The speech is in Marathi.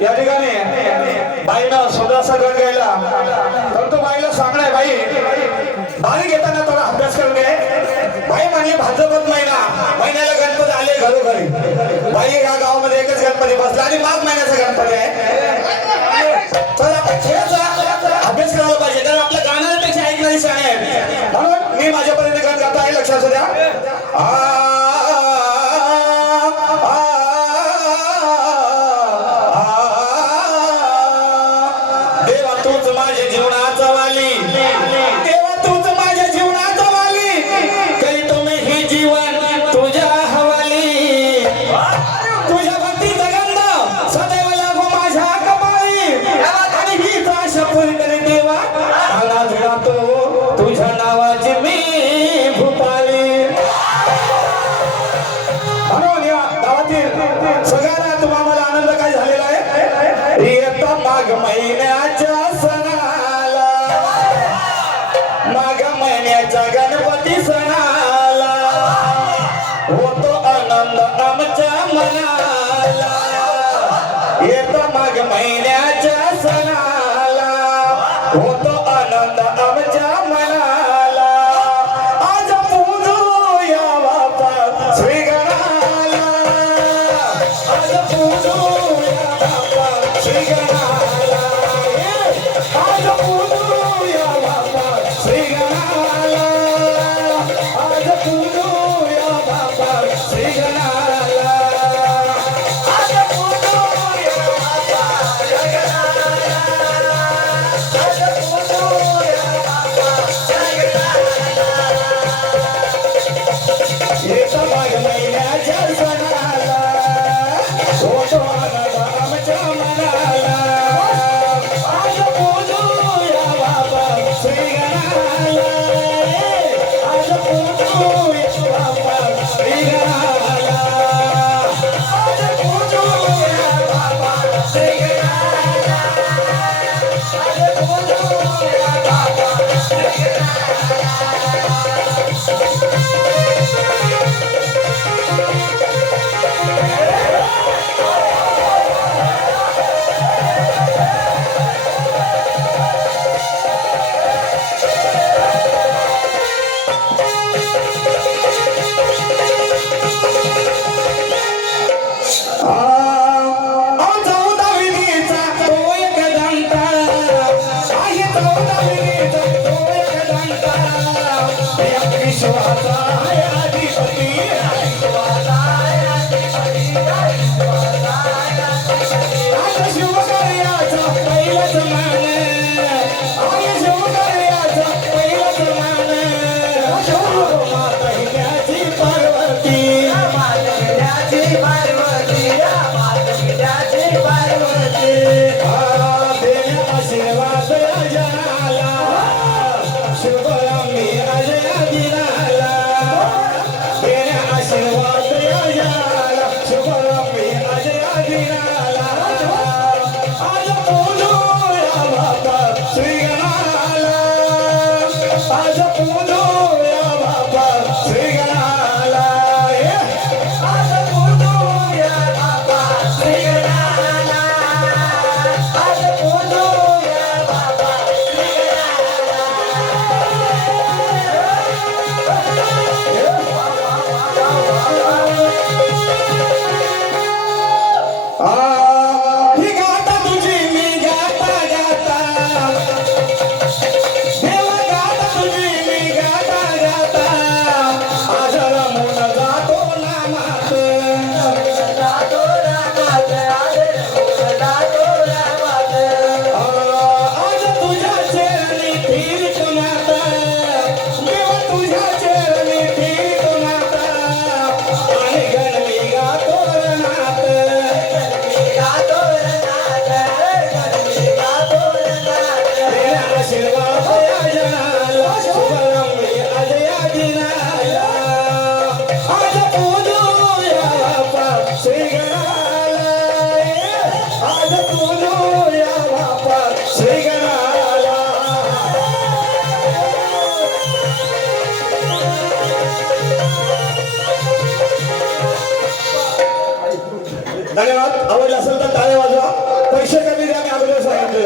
या ठिकाणी बाईनं सुदासा गण गायला तर तो बाईला सांगणार बाई बारी घेताना थोडा अभ्यास करून घे बाई म्हणजे भाद्रपद महिन्याला गणपती आले घरोघरी बाई या गावामध्ये एकच गणपती बसला आणि माघ महिन्याचा गणपती आहे तर आपण खेळाचा अभ्यास करायला पाहिजे कारण आपल्या गाण्यापेक्षा ऐकणारी शाळे आहे म्हणून मी माझ्यापर्यंत गण गातो आहे लक्षात असू द्या तुझ्या नावाची मी भूपाली म्हणून या गावातील सगळ्यांना तुम्हाला आनंद काय झालेला आहे येता माघ महिन्याच्या सणाला माघ महिन्याच्या गणपती सणाला होतो आनंद आमच्या मनाला येता माघ महिन्याच्या सणाला होतो आनंद आमच्या मनाला आज पूजूया बाप्पा श्री गणाला आज पूजूया बाप्पा श्री गणाला आज पूजूया बाप्पा श्री गणाला आज पूजूया बाप्पा श्री गणाला आज पूजूया बाप्पा श्री श्री गणाला आज पूजूया बाप्पा श्री गणाला धन्यवाद आवडला असेल तर टाळ्या वाजवा पैसे कमी द्या मी अगोदर सांगितलं